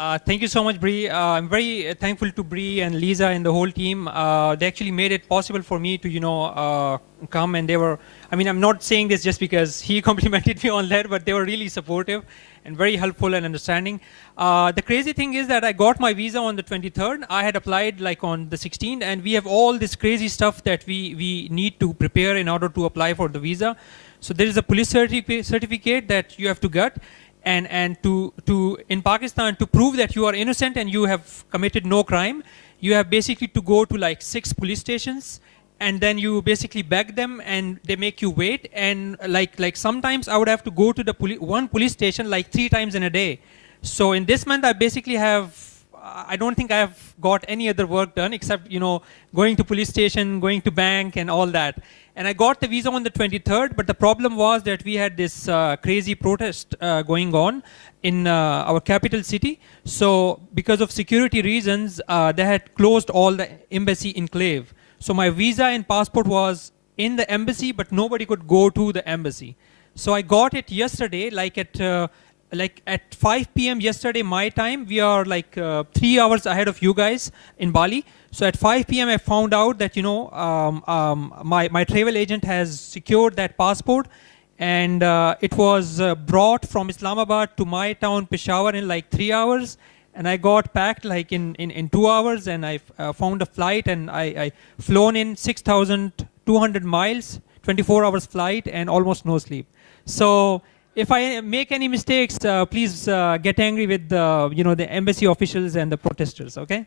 Thank you so much, Bree. I'm very thankful to Bree and Lisa and the whole team. They actually made it possible for me to, come, and they were, I'm not saying this just because he complimented me on that, but they were really supportive and very helpful and understanding. The crazy thing is that I got my visa on the 23rd. I had applied like on the 16th, and we have all this crazy stuff that we need to prepare in order to apply for the visa. So there is a police certificate that you have to get. And to in Pakistan, to prove that you are innocent and you have committed no crime, you have basically to go to like 6 police stations, and then you basically beg them and they make you wait. And like sometimes I would have to go to the one police station like 3 times in a day. So in this month I basically I don't think I have got any other work done except going to police station, going to bank and all that. And I got the visa on the 23rd, but the problem was that we had this crazy protest going on in our capital city. So because of security reasons, they had closed all the embassy enclave. So my visa and passport was in the embassy, but nobody could go to the embassy. So I got it yesterday, like at 5 p.m. yesterday my time. We are like 3 hours ahead of you guys in Bali. So at 5 p.m. I found out that my travel agent has secured that passport, and it was brought from Islamabad to my town Peshawar in like 3 hours, and I got packed like in 2 hours, and I found a flight, and I flown in 6,200 miles, 24 hours flight, and almost no sleep. So if I make any mistakes, please get angry with the embassy officials and the protesters, okay?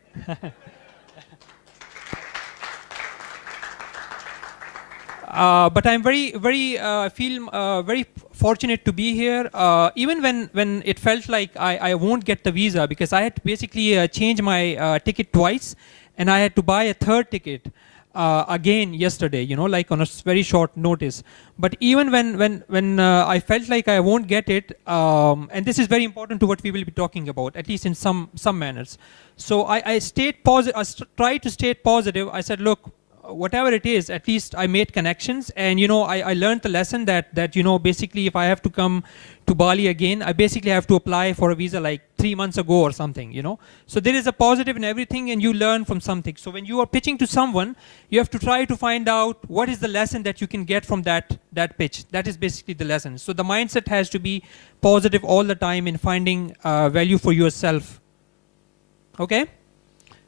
But I'm feel very fortunate to be here. Even when it felt like I won't get the visa, because I had to basically change my ticket twice, and I had to buy a third ticket again yesterday, like on a very short notice. But even when I felt like I won't get it, and this is very important to what we will be talking about, at least in some manners. So I stayed positive. I tried to stay positive. I said, look, whatever it is, at least I made connections, and I learned the lesson that basically if I have to come to Bali again, I basically have to apply for a visa like 3 months ago or something, So there is a positive in everything, and you learn from something. So when you are pitching to someone, you have to try to find out what is the lesson that you can get from that pitch. That is basically the lesson. So the mindset has to be positive all the time in finding value for yourself. Okay?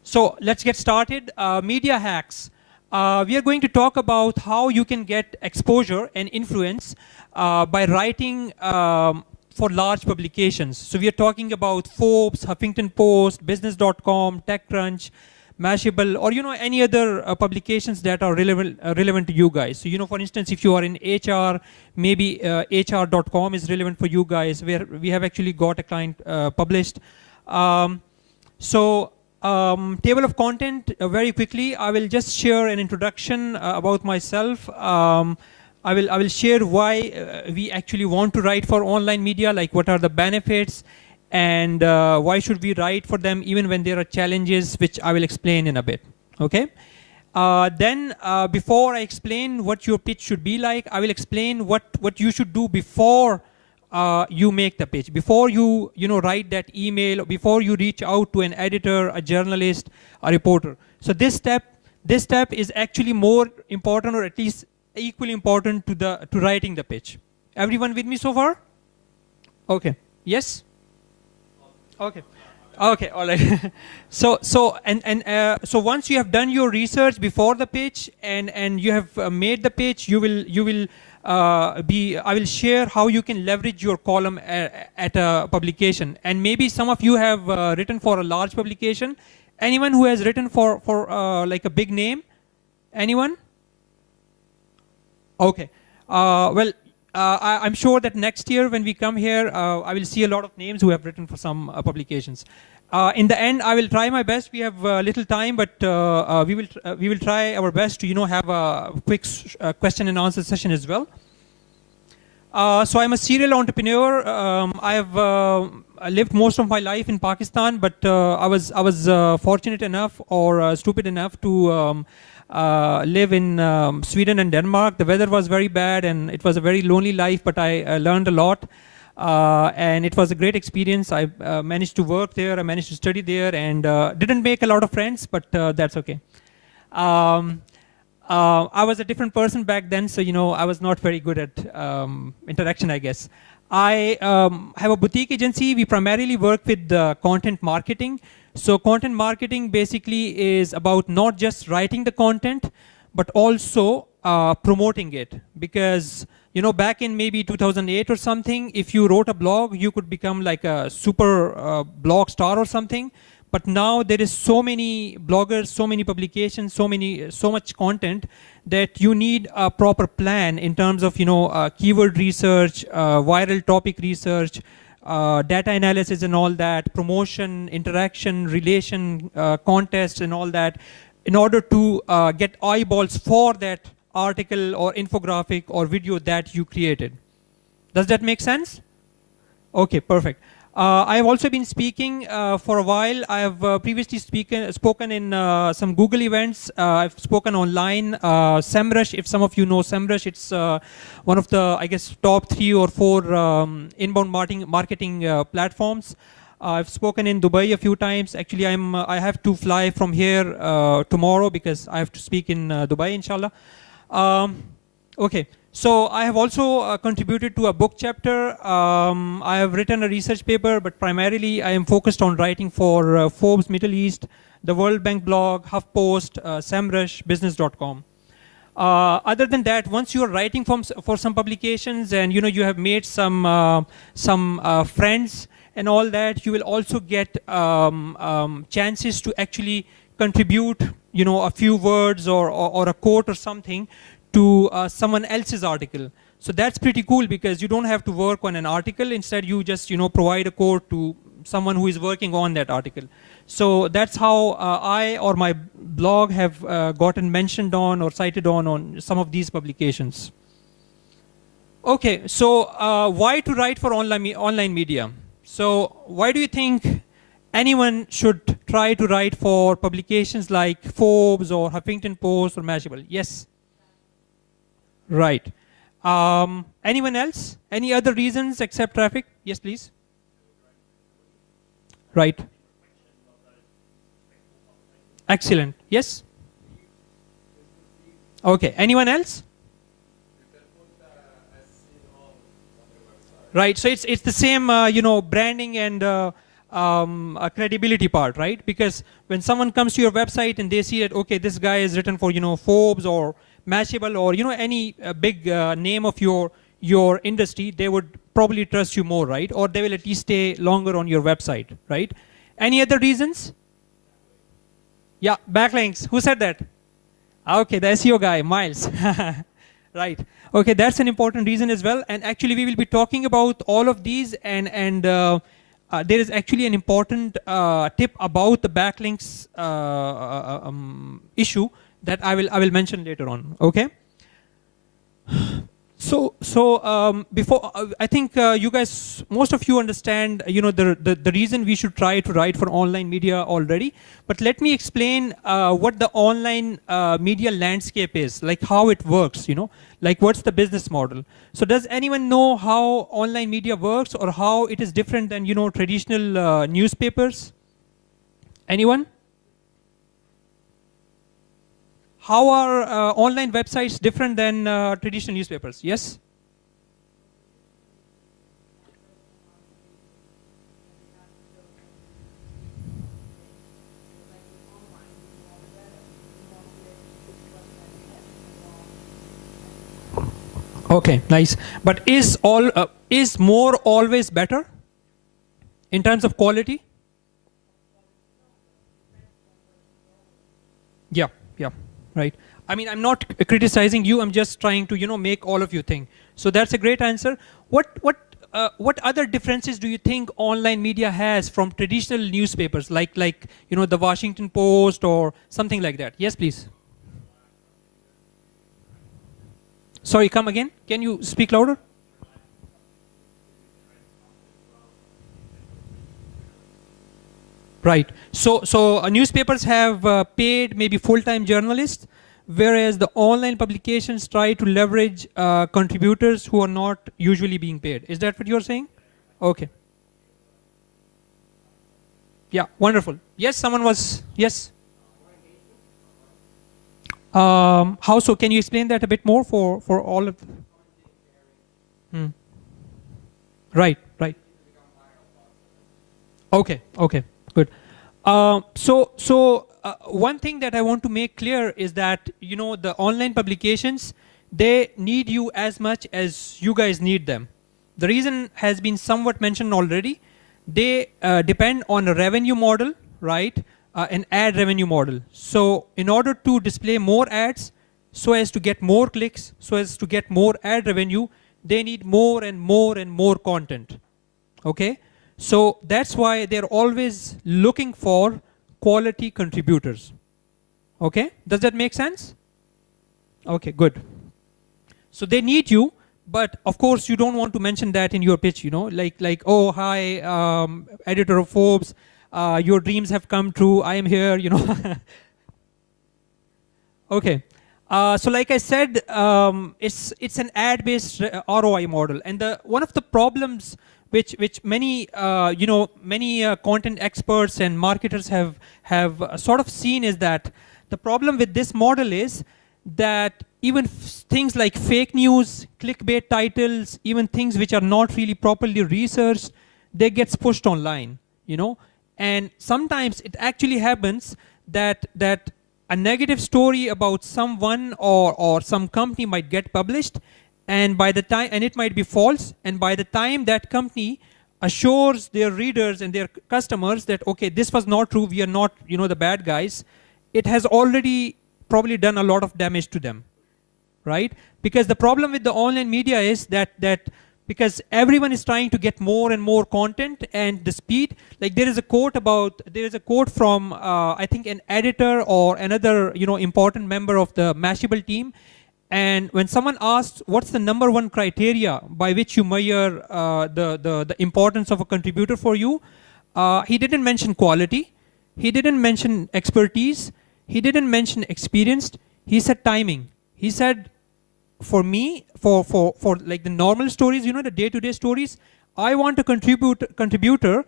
So let's get started. Media hacks. We are going to talk about how you can get exposure and influence by writing for large publications. So we are talking about Forbes, Huffington Post, Business.com, TechCrunch, Mashable, or any other publications that are relevant to you guys. So for instance, if you are in HR, maybe HR.com is relevant for you guys, where we have actually got a client published. Table of content, very quickly, I will just share an introduction about myself. I will share why we actually want to write for online media, like what are the benefits, and why should we write for them even when there are challenges, which I will explain in a bit. Okay. Then before I explain what your pitch should be like, I will explain what you should do before you make the pitch, before you write that email, before you reach out to an editor, a journalist, a reporter. So this step is actually more important, or at least equally important to writing the pitch. Everyone with me so far? Okay. Yes? Okay. Okay, all right. So once you have done your research before the pitch, and you have made the pitch, I will share how you can leverage your column at a publication. And maybe some of you have written for a large publication. Anyone who has written for like a big name? Anyone? Okay. I'm sure that next year when we come here, I will see a lot of names who have written for some publications. In the end, I will try my best. We have little time, but we will try our best to have a quick question and answer session as well. So I'm a serial entrepreneur. I have lived most of my life in Pakistan, but I was fortunate enough or stupid enough to live in Sweden and Denmark. The weather was very bad, and it was a very lonely life, but I learned a lot. and it was a great experience. I managed to work there, I managed to study there, and didn't make a lot of friends, but that's okay. I was a different person back then, so I was not very good at interaction, I guess. I have a boutique agency. We primarily work with content marketing. So content marketing basically is about not just writing the content, but also promoting it. Because back in maybe 2008 or something, if you wrote a blog, you could become like a super blog star or something. But now there is so many bloggers, so many publications, so much content that you need a proper plan in terms of keyword research, viral topic research, data analysis and all that, promotion, interaction, relation, contest and all that, in order to get eyeballs for that article or infographic or video that you created. Does that make sense? Okay, perfect. I have also been speaking for a while. I have previously spoken in some Google events. I've spoken online. SEMrush, if some of you know SEMrush, it's one of the, I guess, top 3 or 4 inbound marketing platforms. I've spoken in Dubai a few times. Actually, I have to fly from here tomorrow because I have to speak in Dubai, inshallah. Okay. So I have also contributed to a book chapter. I have written a research paper, but primarily I am focused on writing for Forbes Middle East, the World Bank blog, HuffPost, SEMrush, Business.com. Other than that, once you are writing for some publications and you have made some friends and all that, you will also get chances to actually contribute, a few words or a quote or something to someone else's article. So that's pretty cool because you don't have to work on an article. Instead, you just provide a quote to someone who is working on that article. So that's how I or my blog have gotten mentioned on or cited on some of these publications. Okay, so why to write for online media? So why do you think anyone should try to write for publications like Forbes or Huffington Post or Mashable? Yes. Right. Anyone else? Any other reasons except traffic? Yes, please. Right. Excellent. Yes? Okay. Anyone else? Right. So it's the same, branding and credibility part, right? Because when someone comes to your website and they see that, okay, this guy is written for, Forbes or Mashable or any big name of your industry, they would probably trust you more, right? Or they will at least stay longer on your website, right? Any other reasons? Yeah, backlinks. Who said that? Okay, the SEO guy, Miles. Right. Okay, that's an important reason as well. And actually, we will be talking about all of these. And there is actually an important tip about the backlinks issue that I will mention later on. Okay. So before I think you guys, most of you understand, the reason we should try to write for online media already. But let me explain what the online media landscape is, like how it works. Like what's the business model. So does anyone know how online media works or how it is different than traditional newspapers? Anyone? How are online websites different than traditional newspapers? Yes? Okay, nice. But is more always better in terms of quality? Yeah, yeah. Right. I mean, I'm not criticizing you. I'm just trying to, make all of you think. So that's a great answer. What other differences do you think online media has from traditional newspapers, like the Washington Post or something like that? Yes, please. Sorry, come again. Can you speak louder? Right. So newspapers have paid maybe full-time journalists, whereas the online publications try to leverage contributors who are not usually being paid. Is that what you're saying? Okay. Yeah, wonderful. Yes, someone was, yes. How so? Can you explain that a bit more for all of? Hmm. Right, right. Okay, okay, good. One thing that I want to make clear is that, you know, the online publications, they need you as much as you guys need them. The reason has been somewhat mentioned already. They depend on a revenue model, right? An ad revenue model. So in order to display more ads, so as to get more clicks, so as to get more ad revenue, they need more and more and more content. Okay? So that's why they're always looking for quality contributors. Okay? Does that make sense? Okay, good. So they need you, but of course you don't want to mention that in your pitch, you know, like oh, hi, editor of Forbes, your dreams have come true, I am here, you know. Okay. So like I said, it's an ad-based ROI model, and one of the problems which many you know, many content experts and marketers have sort of seen is that the problem with this model is that even things like fake news, clickbait titles, even things which are not really properly researched, they gets pushed online, you know. And sometimes it actually happens that a negative story about someone or some company might get published, and by the time, and it might be false, and by the time that company assures their readers and their customers that, okay, this was not true, we are not, you know, the bad guys, it has already probably done a lot of damage to them, right? Because the problem with the online media is that because everyone is trying to get more and more content, and the speed, like there is a quote from I think an editor or another, you know, important member of the Mashable team, and when someone asked what's the number one criteria by which you measure the importance of a contributor for you, he didn't mention quality, he didn't mention expertise, he didn't mention experienced, he said timing. He said, for me, for like the normal stories, you know, the day-to-day stories, I want a contributor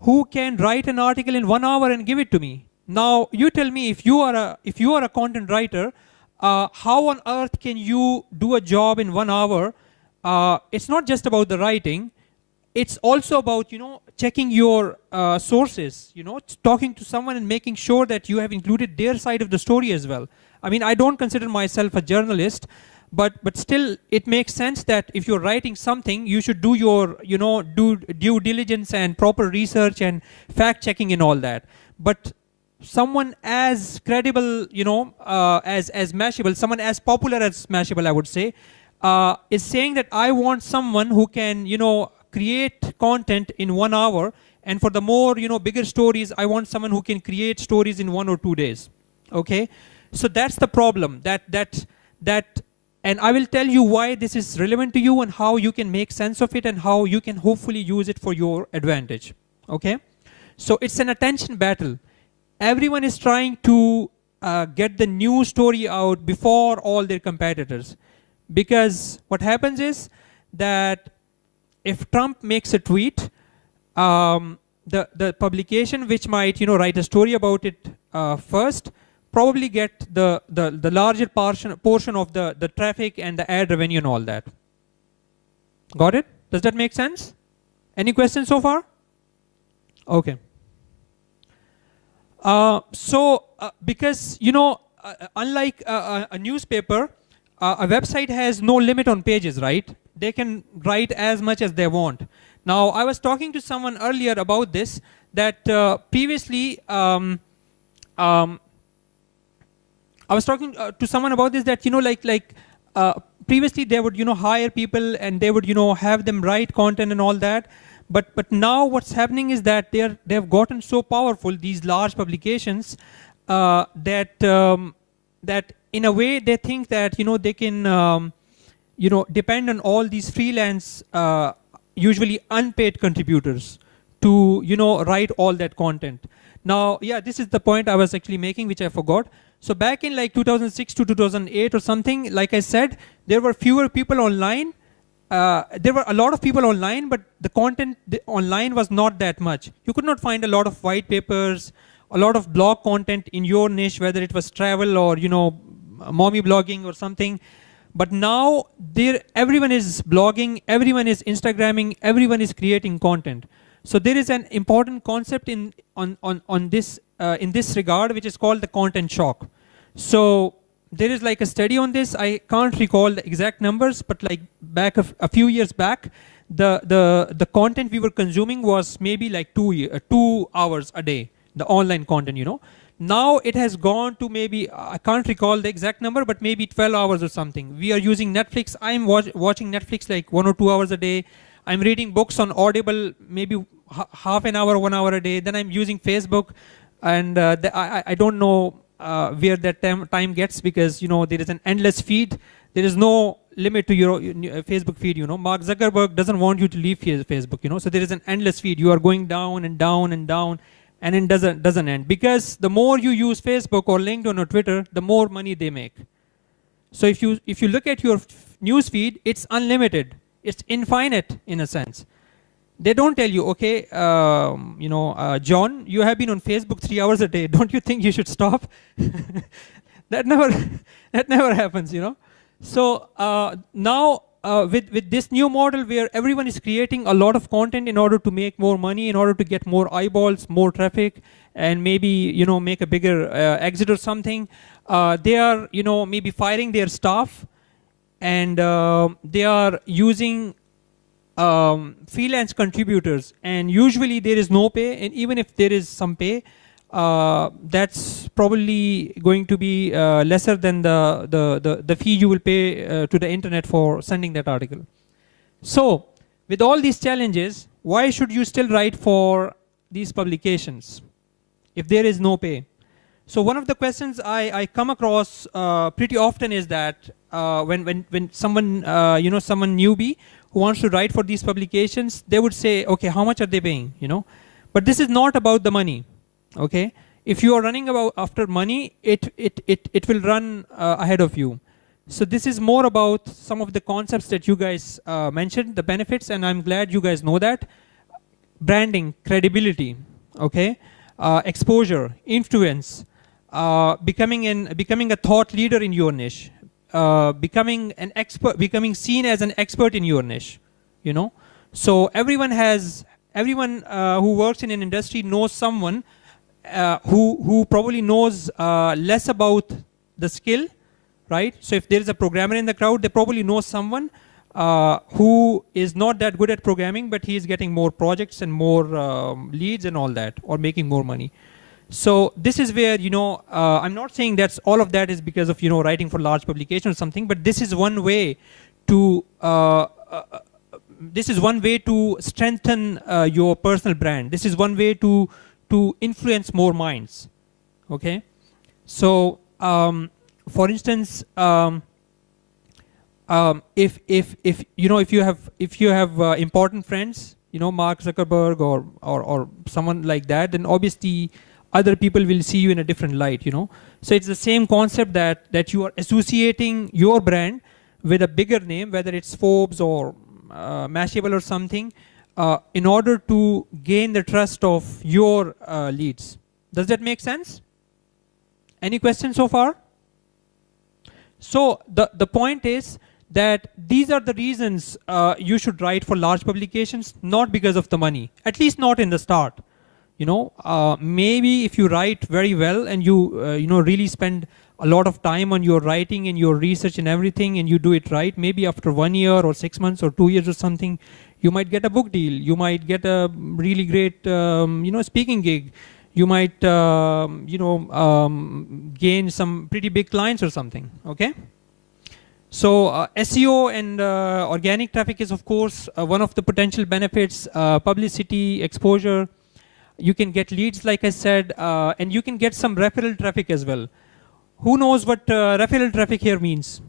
who can write an article in 1 hour and give it to me. Now, you tell me, if you are a content writer, how on earth can you do a job in 1 hour? It's not just about the writing. It's also about, you know, checking your sources, you know, talking to someone and making sure that you have included their side of the story as well. I mean, I don't consider myself a journalist, but still it makes sense that if you're writing something, you should do your, you know, do due diligence and proper research and fact checking and all that. But someone as credible, you know, as Mashable, someone as popular as Mashable, I would say, is saying that I want someone who can, you know, create content in 1 hour, and for the more, you know, bigger stories, I want someone who can create stories in 1 or 2 days. Okay, so that's the problem. And I will tell you why this is relevant to you and how you can make sense of it and how you can hopefully use it for your advantage. Okay, so it's an attention battle. Everyone is trying to get the new story out before all their competitors, because what happens is that if Trump makes a tweet, the publication which might, you know, write a story about it first probably get the larger portion of the traffic and the ad revenue and all that. Got it? Does that make sense? Any questions so far? Okay. Because, you know, unlike a newspaper, a website has no limit on pages, right? They can write as much as they want. Now, I was talking to someone earlier about this, that previously, I was talking to someone about this, that, you know, previously they would, you know, hire people and they would, you know, have them write content and all that. But now what's happening is that they've gotten so powerful, these large publications, that in a way they think that, you know, they can, you know, depend on all these freelance, usually unpaid contributors to, you know, write all that content. Now, yeah, this is the point I was actually making, which I forgot. So back in like 2006 to 2008 or something, like I said, there were fewer people online, there were a lot of people online, but the content online was not that much. You could not find a lot of white papers, a lot of blog content in your niche, whether it was travel or mommy blogging or something. But now everyone is blogging, everyone is Instagramming, everyone is creating content. So there is an important concept in this regard, which is called the content shock. So there is like a study on this. I can't recall the exact numbers, but like back a few years back, the content we were consuming was maybe like 2 hours a day, the online content, Now it has gone to maybe, I can't recall the exact number, but maybe 12 hours or something. We are using Netflix. I'm watching Netflix like 1 or 2 hours a day. I'm reading books on Audible, maybe half an hour, 1 hour a day. Then I'm using Facebook, and I don't know where that time gets, because there is an endless feed. There is no limit to your Facebook feed. Mark Zuckerberg doesn't want you to leave Facebook. So there is an endless feed. You are going down and down and down, and it doesn't end, because the more you use Facebook or LinkedIn or Twitter, the more money they make. So if you look at your news feed, it's unlimited. It's infinite in a sense. They don't tell you, okay, John, you have been on Facebook 3 hours a day. Don't you think you should stop? that never happens, So now with this new model, where everyone is creating a lot of content in order to make more money, in order to get more eyeballs, more traffic, and maybe make a bigger exit or something, they are maybe firing their staff, and they are using freelance contributors, and usually there is no pay, and even if there is some pay, that's probably going to be lesser than the fee you will pay to the internet for sending that article. So with all these challenges, why should you still write for these publications if there is no pay? So one of the questions I come across pretty often is that when someone someone newbie who wants to write for these publications, they would say, okay, how much are they paying? But this is not about the money. Okay, if you are running after money, it will run ahead of you. So this is more about some of the concepts that you guys mentioned, the benefits, and I'm glad you guys know that. Branding, credibility, okay, exposure, influence, becoming a thought leader in your niche, becoming an expert, becoming seen as an expert in your niche. So everyone who works in an industry knows someone who probably knows less about the skill, right? So if there is a programmer in the crowd, they probably know someone who is not that good at programming, but he is getting more projects and more leads and all that, or making more money. So this is where, I'm not saying that's all of that is because of, writing for large publications or something, but this is one way to strengthen your personal brand. This is one way to influence more minds. Okay, so for instance, if you have important friends, Mark Zuckerberg or someone like that, then obviously other people will see you in a different light. So it's the same concept that you are associating your brand with a bigger name, whether it's Forbes or Mashable or something, in order to gain the trust of your leads. Does that make sense? Any questions so far? So the point is that these are the reasons you should write for large publications, not because of the money, at least not in the start. Maybe if you write very well and you really spend a lot of time on your writing and your research and everything, and you do it right, maybe after 1 year or 6 months or 2 years or something, you might get a book deal. You might get a really great, speaking gig. You might, gain some pretty big clients or something. Okay. So SEO and organic traffic is, of course, one of the potential benefits. Publicity, exposure. You can get leads, like I said, and you can get some referral traffic as well. Who knows what referral traffic here means?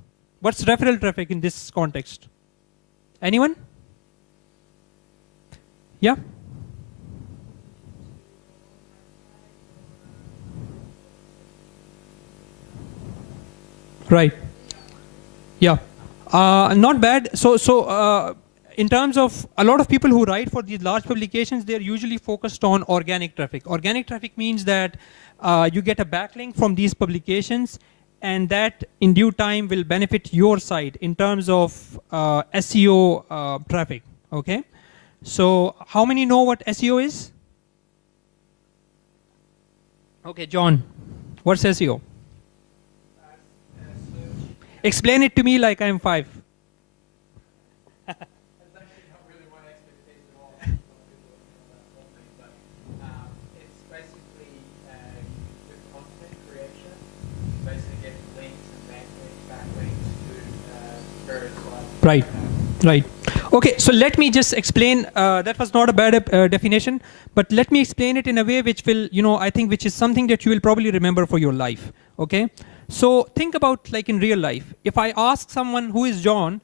What's referral traffic in this context? Anyone? Yeah? Right. Yeah. Not bad. In terms of a lot of people who write for these large publications, they're usually focused on organic traffic. Organic traffic means that you get a backlink from these publications, and that in due time will benefit your site in terms of SEO traffic. Okay. So how many know what SEO is? Okay, John, what's SEO? Explain it to me like I'm 5. That's actually not really my expertise at all. But it's basically with content creation, you basically get links and backlinks to various sites. Right, right. Okay, so let me just explain. That was not a bad definition, but let me explain it in a way which will, I think which is something that you will probably remember for your life. Okay. So think about like in real life. If I ask someone who is John,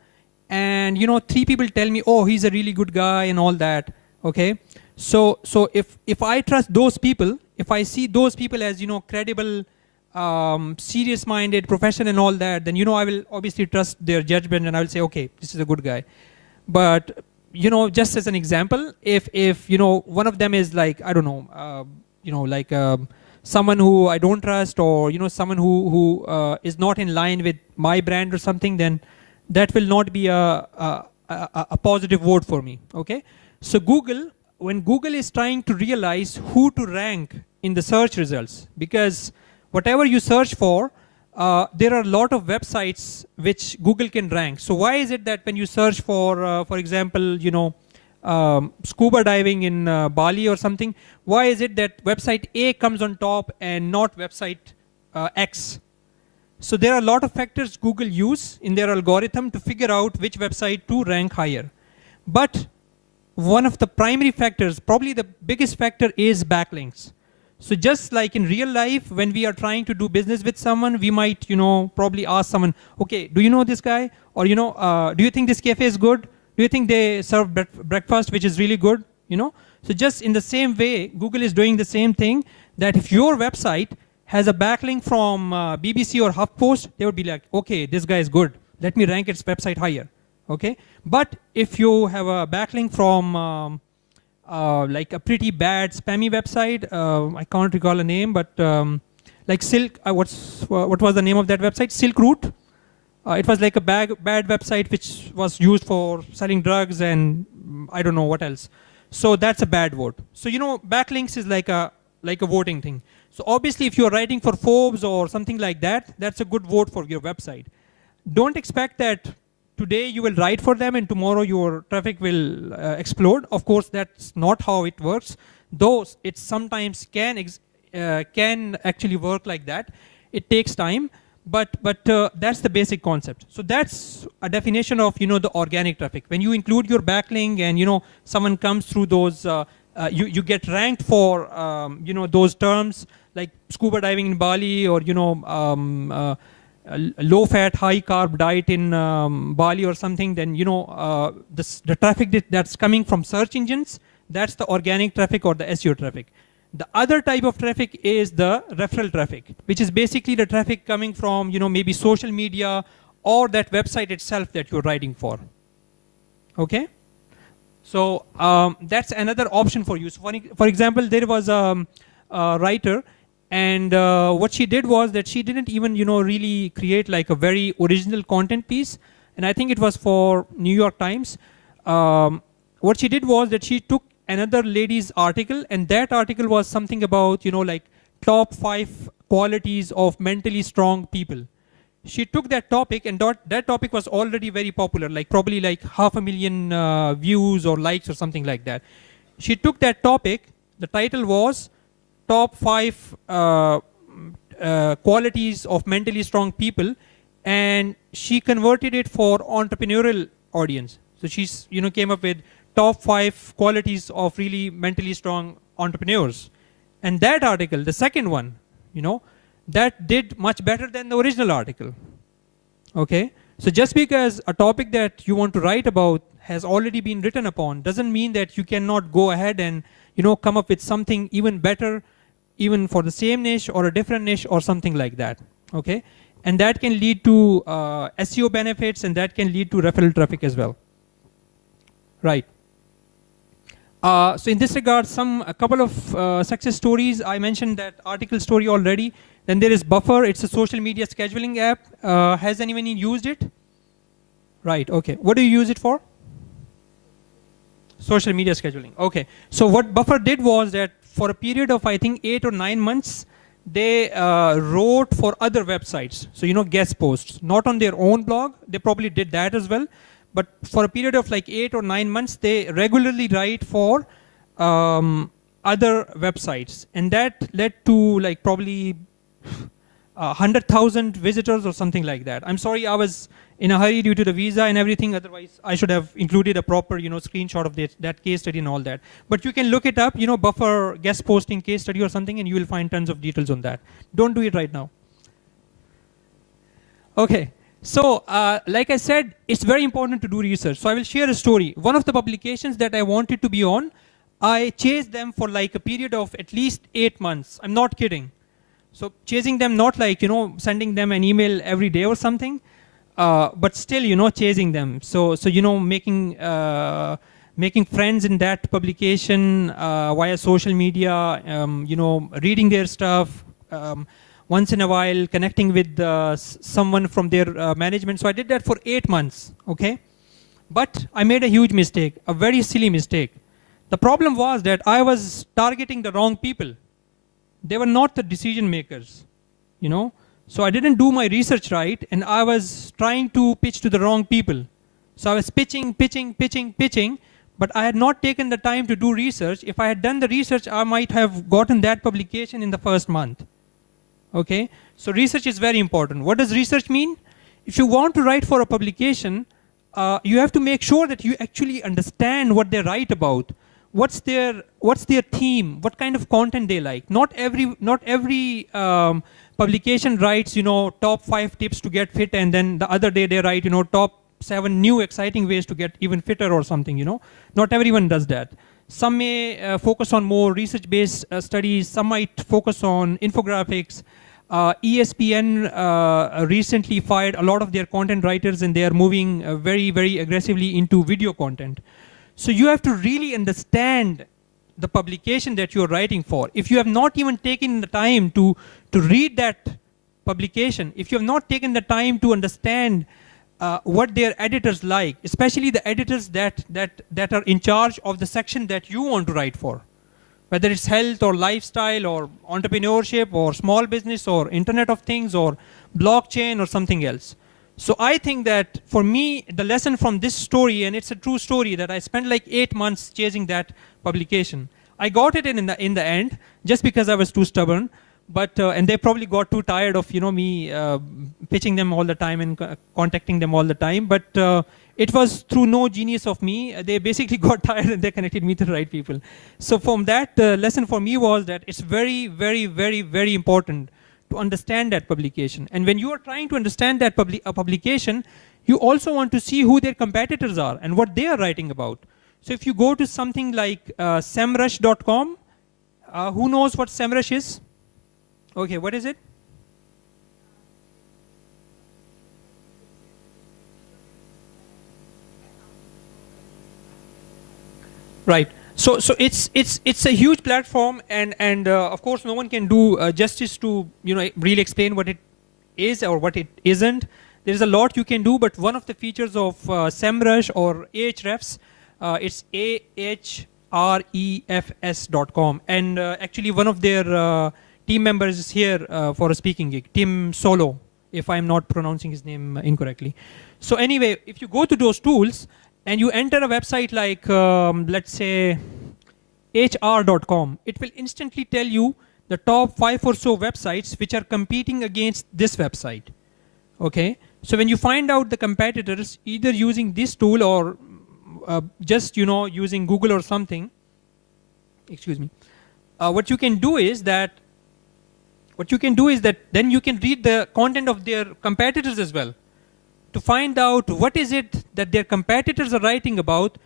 and 3 people tell me, oh, he's a really good guy and all that. Okay. So if I trust those people, if I see those people as credible, serious-minded, professional and all that, then I will obviously trust their judgment and I will say, okay, this is a good guy. But just as an example, if one of them is like, I don't know, someone who I don't trust, or someone who is not in line with my brand or something, then that will not be a positive vote for me. Okay. So when Google is trying to realize who to rank in the search results, because whatever you search for, there are a lot of websites which Google can rank. So why is it that when you search for example, scuba diving in Bali or something, why is it that website A comes on top and not website X? So there are a lot of factors Google use in their algorithm to figure out which website to rank higher. But one of the primary factors, probably the biggest factor, is backlinks. So just like in real life, when we are trying to do business with someone, we might, probably ask someone, okay, do you know this guy? Or, do you think this cafe is good? Do you think they serve breakfast, which is really good? So just in the same way, Google is doing the same thing, that if your website has a backlink from BBC or HuffPost, they would be like, okay, this guy is good. Let me rank its website higher. Okay. But if you have a backlink from like a pretty bad spammy website, I can't recall a name, but like Silk, what was the name of that website? Silk Route. It was like a bad website which was used for selling drugs and I don't know what else. So that's a bad vote. So backlinks is like a voting thing. So obviously, if you're writing for Forbes or something like that, that's a good vote for your website. Don't expect that today you will write for them and tomorrow your traffic will explode. Of course, that's not how it works. Though it sometimes can actually work like that. It takes time, but that's the basic concept. So that's a definition of the organic traffic. When you include your backlink and someone comes through those, you get ranked for those terms like scuba diving in Bali, or low-fat, high-carb diet in Bali or something, then the traffic that's coming from search engines, that's the organic traffic or the SEO traffic. The other type of traffic is the referral traffic, which is basically the traffic coming from maybe social media or that website itself that you're writing for. Okay. So that's another option for you. So for example, there was a writer. And what she did was that she didn't even, really create like a very original content piece. And I think it was for New York Times. What she did was that she took another lady's article, and that article was something about, like top 5 qualities of mentally strong people. She took that topic, and that topic was already very popular, like probably like 500,000 views or likes or something like that. She took that topic. The title was top 5 qualities of mentally strong people, and she converted it for entrepreneurial audience. So she's came up with top 5 qualities of really mentally strong entrepreneurs, and that article, the second one, that did much better than the original article. Okay, so just because a topic that you want to write about has already been written upon doesn't mean that you cannot go ahead and come up with something even better, even for the same niche or a different niche or something like that. Okay, and that can lead to SEO benefits, and that can lead to referral traffic as well. Right. So in this regard, a couple of success stories. I mentioned that article story already. Then there is Buffer. It's a social media scheduling app. Has anyone used it? Right, okay. What do you use it for? Social media scheduling, okay. So what Buffer did was that for a period of, I think, 8 or 9 months, they wrote for other websites. So, guest posts, not on their own blog. They probably did that as well. But for a period of like 8 or 9 months, they regularly write for other websites. And that led to like probably 100,000 visitors or something like that. I'm sorry, I was in a hurry due to the visa and everything. Otherwise, I should have included a proper, screenshot of that case study and all that. But you can look it up, Buffer guest posting case study or something, and you will find tons of details on that. Don't do it right now. Okay. So, like I said, it's very important to do research. So I will share a story. One of the publications that I wanted to be on, I chased them for like a period of at least 8 months. I'm not kidding. So chasing them, not like, sending them an email every day or something, but still, chasing them. So making friends in that publication via social media, reading their stuff, once in a while connecting with someone from their management. So I did that for 8 months, okay? But I made a huge mistake, a very silly mistake. The problem was that I was targeting the wrong people. They were not the decision makers, So I didn't do my research right, and I was trying to pitch to the wrong people. So I was pitching, but I had not taken the time to do research. If I had done the research, I might have gotten that publication in the first month. Okay? So research is very important. What does research mean? If you want to write for a publication, you have to make sure that you actually understand what they write about. What's their theme? What kind of content they like? Not every publication writes, top 5 tips to get fit, and then the other day they write, top 7 new exciting ways to get even fitter or something. Not everyone does that. Some may focus on more research-based studies. Some might focus on infographics. ESPN recently fired a lot of their content writers, and they are moving very, very aggressively into video content. So you have to really understand the publication that you're writing for. If you have not even taken the time to read that publication, if you have not taken the time to understand what their editors like, especially the editors that are in charge of the section that you want to write for, whether it's health or lifestyle or entrepreneurship or small business or Internet of Things or blockchain or something else. So I think that for me, the lesson from this story, and it's a true story, that I spent like 8 months chasing that publication. I got it in the end, just because I was too stubborn. But and they probably got too tired of me pitching them all the time and contacting them all the time. But it was through no genius of me. They basically got tired and they connected me to the right people. So from that, the lesson for me was that it's very, very, very, very important to understand that publication. And when you are trying to understand that publication, you also want to see who their competitors are and what they are writing about. So if you go to something like semrush.com, who knows what Semrush is? Okay, what is it? Right. So it's a huge platform, and of course no one can do justice to really explain what it is or what it isn't. There is a lot you can do, but one of the features of SEMrush or Ahrefs, it's ahrefs.com, and actually one of their team members is here for a speaking gig, Tim Solo, if I'm not pronouncing his name incorrectly. So anyway, if you go to those tools and you enter a website like, let's say, hr.com, it will instantly tell you the top 5 or so websites which are competing against this website. Okay? So when you find out the competitors, either using this tool or just using Google or something, excuse me, what you can do is that then you can read the content of their competitors as well, to find out what is it that their competitors are writing about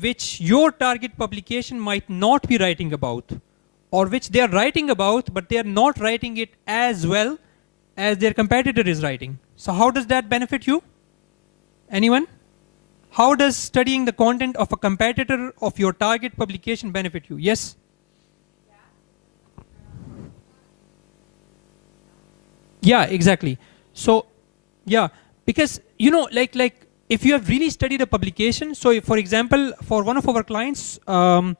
which your target publication might not be writing about, or which they are writing about but they are not writing it as well as their competitor is writing. So how does that benefit you? Anyone? How does studying the content of a competitor of your target publication benefit you? Yes? Yeah, exactly. So, yeah, because, you know, like if you have really studied a publication, so if, for example, for one of our clients who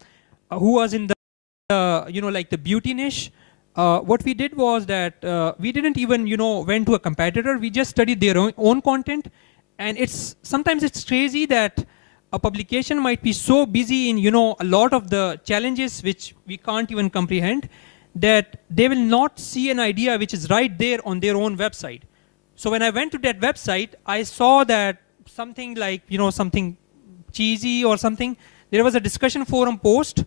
was in the, you know, like the beauty niche, what we did was that we didn't even, you know, went to a competitor. We just studied their own content. And sometimes it's crazy that a publication might be so busy in, you know, a lot of the challenges which we can't even comprehend, that they will not see an idea which is right there on their own website. So when I went to that website, I saw that something like, you know, something cheesy or something. There was a discussion forum post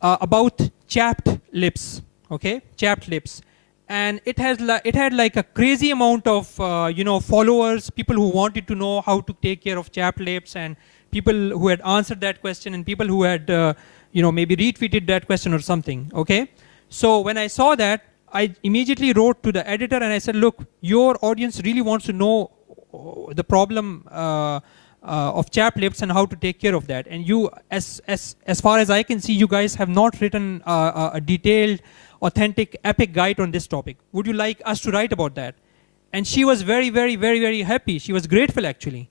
about chapped lips, okay, chapped lips. And it had like a crazy amount of, you know, followers, people who wanted to know how to take care of chapped lips, and people who had answered that question, and people who had, you know, maybe retweeted that question or something, okay? So when I saw that, I immediately wrote to the editor and I said, look, your audience really wants to know the problem of chapped lips and how to take care of that. And you, as far as I can see, you guys have not written a detailed, authentic, epic guide on this topic. Would you like us to write about that? And she was very, very, very, very happy. She was grateful, actually.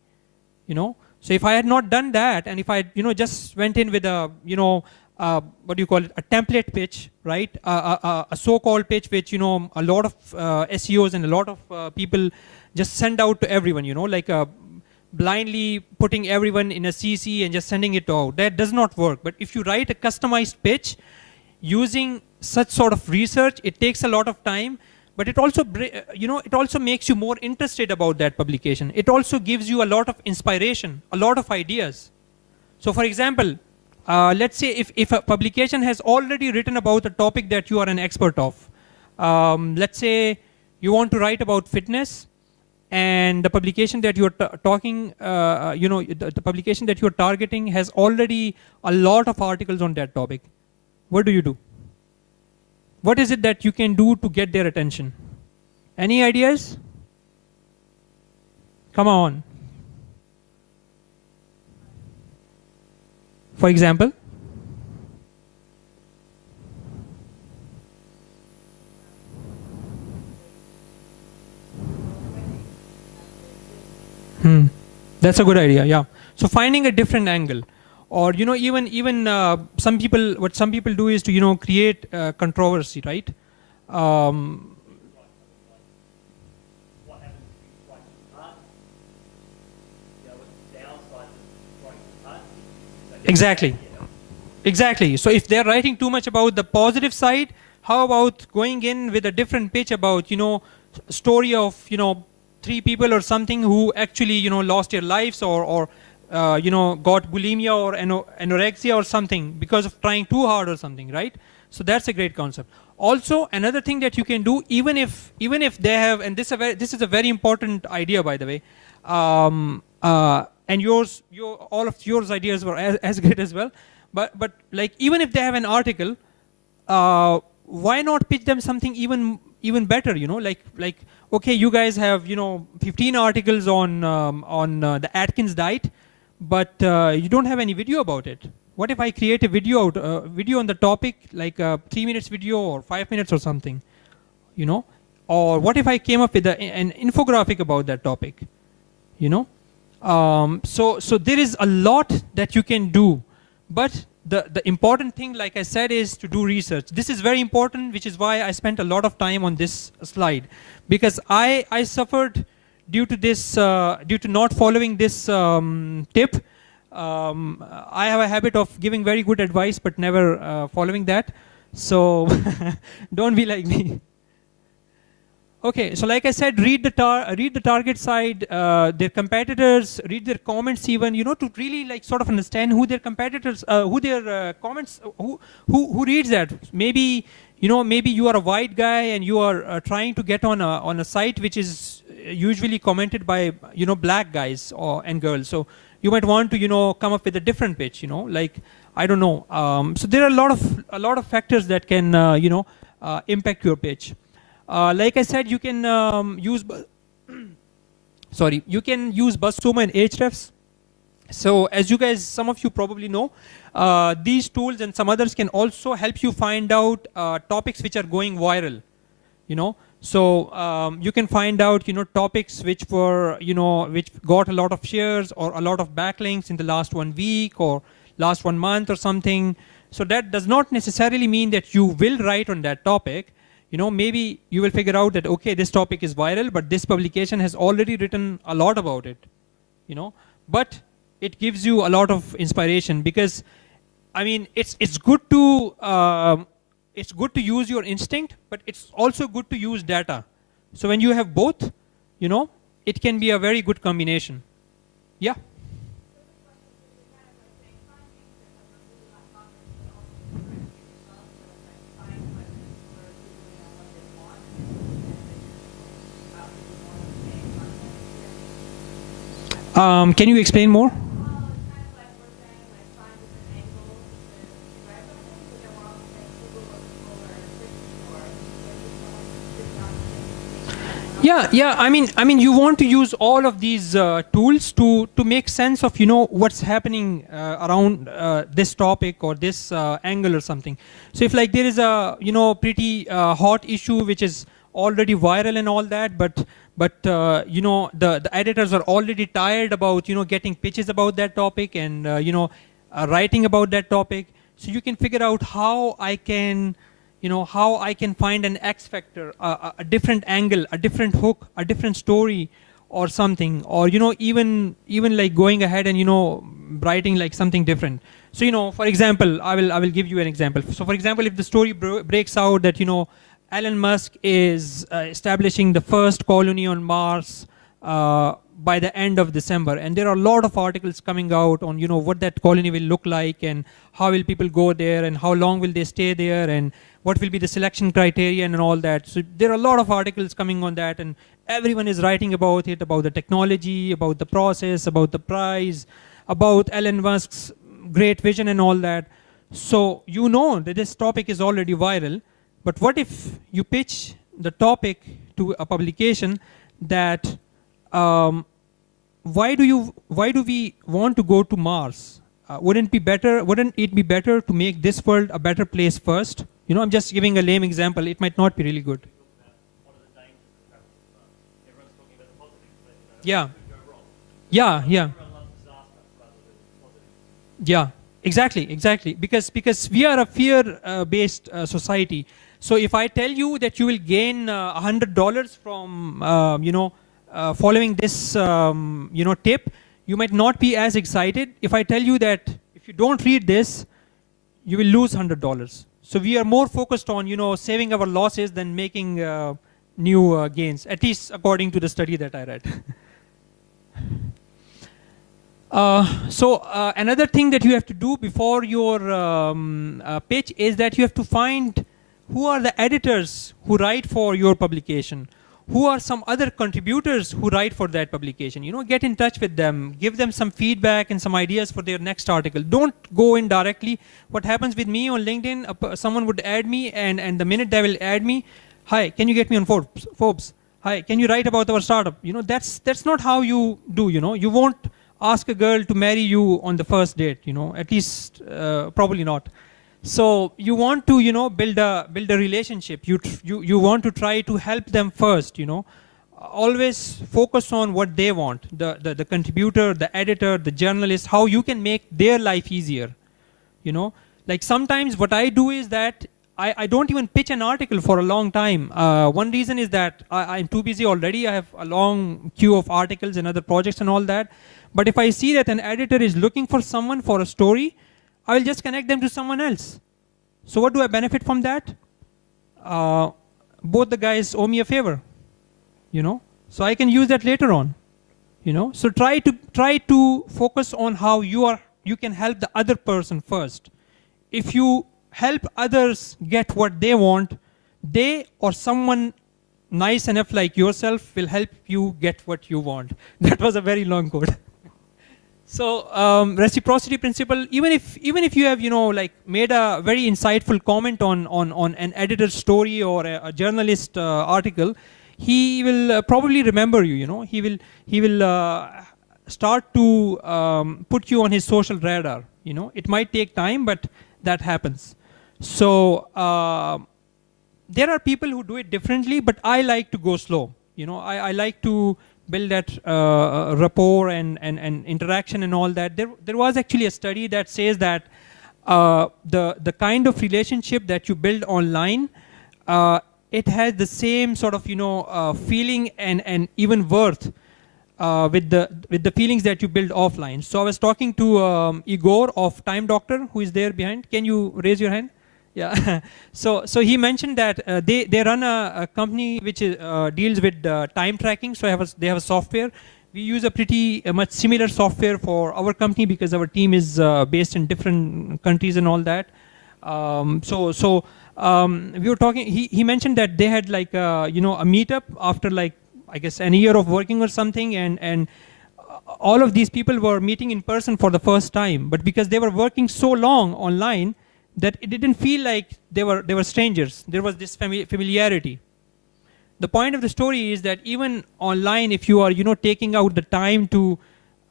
You know, so if I had not done that, and if I, you know, just went in with a, you know, what do you call it, a template pitch, right? A so-called pitch which, you know, a lot of SEOs and a lot of people just send out to everyone, you know, like blindly putting everyone in a CC and just sending it out. That does not work. But if you write a customized pitch using such sort of research, it takes a lot of time, but it also, you know, it also makes you more interested about that publication. It also gives you a lot of inspiration, a lot of ideas. So for example, let's say if a publication has already written about a topic that you are an expert of, let's say you want to write about fitness, and the publication that you're talking, you know, the publication that you're targeting has already a lot of articles on that topic. What do you do? What is it that you can do to get their attention? Any ideas? Come on. For example? That's a good idea, yeah. So finding a different angle. Or, you know, even some people, what some people do is to, you know, create controversy, right? Exactly. Exactly. So if they're writing too much about the positive side, how about going in with a different pitch about, you know, story of, you know, 3 people or something who actually, you know, lost their lives, or you know, got bulimia or anorexia or something because of trying too hard or something, right? So that's a great concept. Also, another thing that you can do, even if they have, and this is a very important idea, by the way, and all of yours ideas were as great as well. But like, even if they have an article, why not pitch them something even better? You know, like okay, you guys have, you know, 15 articles on the Atkins diet, but you don't have any video about it. What if I create a video on the topic, like a 3 minutes video or 5 minutes or something, you know? Or what if I came up with an infographic about that topic, you know? So there is a lot that you can do, but the important thing, like I said, is to do research. This is very important, which is why I spent a lot of time on this slide, because I suffered due to this, due to not following this tip. I have a habit of giving very good advice, but never following that. So don't be like me. Okay, so like I said, read the target side, their competitors, read their comments even, you know, to really like sort of understand who their competitors, who their comments, who reads that. Maybe, you know, maybe you are a white guy and you are trying to get on a site which is usually commented by, you know, black guys and girls. So you might want to, you know, come up with a different pitch, you know, like, I don't know. So there are a lot of factors that can, you know, impact your pitch. Like I said, you can use you can use BuzzSumo and Ahrefs. So as you guys, some of you probably know, these tools and some others can also help you find out topics which are going viral. You know, so you can find out, you know, topics which were, you know, which got a lot of shares or a lot of backlinks in the last 1 week or last 1 month or something. So that does not necessarily mean that you will write on that topic. You know, maybe you will figure out that, okay, this topic is viral, but this publication has already written a lot about it. You know, but it gives you a lot of inspiration, because I mean, it's good to use your instinct, but it's also good to use data. So when you have both, you know, it can be a very good combination. Yeah. Can you explain more? Yeah. I mean, you want to use all of these tools to make sense of, you know, what's happening around this topic or this angle or something. So if like there is a, you know, pretty hot issue which is already viral and all that, but you know, the editors are already tired about, you know, getting pitches about that topic and you know, writing about that topic. So you can figure out how I can, you know, how I can find an X factor, a different angle, a different hook, a different story or something, or, you know, even like going ahead and, you know, writing like something different. So, you know, for example, I will give you an example. So for example, if the story breaks out that, you know, Elon Musk is establishing the first colony on Mars by the end of December, and there are a lot of articles coming out on, you know, what that colony will look like and how will people go there and how long will they stay there and what will be the selection criteria and all that. So there are a lot of articles coming on that, and everyone is writing about it, about the technology, about the process, about the price, about Elon Musk's great vision and all that. So you know that this topic is already viral, but what if you pitch the topic to a publication that why do we want to go to Mars? Wouldn't it be better to make this world a better place first? You know, I'm just giving a lame example. It might not be really good. Yeah. Yeah, exactly. Because we are a fear-based society. So if I tell you that you will gain $100 from, you know, following this, you know, tip, you might not be as excited. If I tell you that if you don't read this, you will lose $100. So we are more focused on, you know, saving our losses than making new gains, at least according to the study that I read. So another thing that you have to do before your pitch is that you have to find who are the editors who write for your publication, who are some other contributors who write for that publication. You know, get in touch with them, give them some feedback and some ideas for their next article. Don't go in directly. What happens with me on LinkedIn, someone would add me, and the minute they will add me, hi, can you get me on Forbes? Hi, can you write about our startup? You know, that's not how you do, you know. You won't ask a girl to marry you on the first date, you know, at least probably not. So you want to, you know, build a relationship. You want to try to help them first, you know. Always focus on what they want, the contributor, the editor, the journalist, how you can make their life easier, you know. Like sometimes what I do is that I don't even pitch an article for a long time. One reason is that I'm too busy already. I have a long queue of articles and other projects and all that. But if I see that an editor is looking for someone for a story, I will just connect them to someone else. So what do I benefit from that? Both the guys owe me a favor, you know. So I can use that later on, you know. So try to focus on how you can help the other person first. If you help others get what they want, they or someone nice enough like yourself will help you get what you want. That was a very long quote. So reciprocity principle, even if you have like made a very insightful comment on an editor's story or a journalist article, he will probably remember you. He will start to put you on his social radar. It might take time, but that happens. So there are people who do it differently, but I like to go slow. I like to build that rapport and interaction and all that. There was actually a study that says that the kind of relationship that you build online, it has the same sort of feeling and even worth with the feelings that you build offline. So I was talking to Igor of Time Doctor, who is there behind. Can you raise your hand? Yeah. so he mentioned that they run a company which deals with time tracking. So they have a software. We use a pretty much similar software for our company because our team is based in different countries and all that. We were talking. He mentioned that they had like a meetup after like I guess an year of working or something, and all of these people were meeting in person for the first time. But because they were working so long online, that it didn't feel like they were strangers. There was this familiarity. The point of the story is that even online, if you are taking out the time to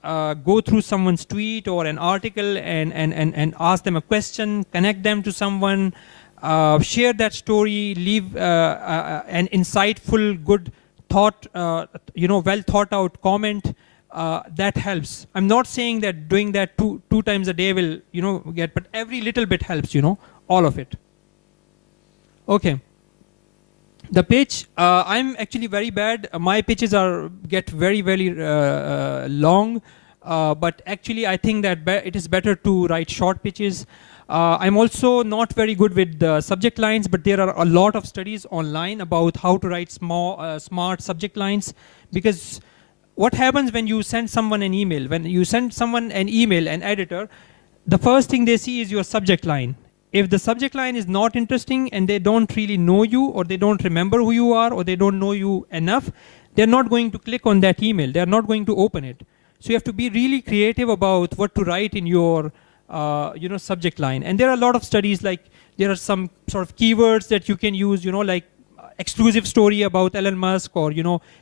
go through someone's tweet or an article and ask them a question, connect them to someone, share that story, leave an insightful, good thought, well thought out comment. That helps. I'm not saying that doing that two times a day will get, but every little bit helps. All of it. Okay. The pitch. I'm actually very bad. My pitches get very long, but actually I think that it is better to write short pitches. I'm also not very good with subject lines, but there are a lot of studies online about how to write smart subject lines, because what happens when you send someone an email? When you send someone an email, an editor, the first thing they see is your subject line. If the subject line is not interesting and they don't really know you, or they don't remember who you are, or they don't know you enough, they're not going to click on that email. They're not going to open it. So you have to be really creative about what to write in your subject line. And there are a lot of studies, like there are some sort of keywords that you can use, like exclusive story about Elon Musk, or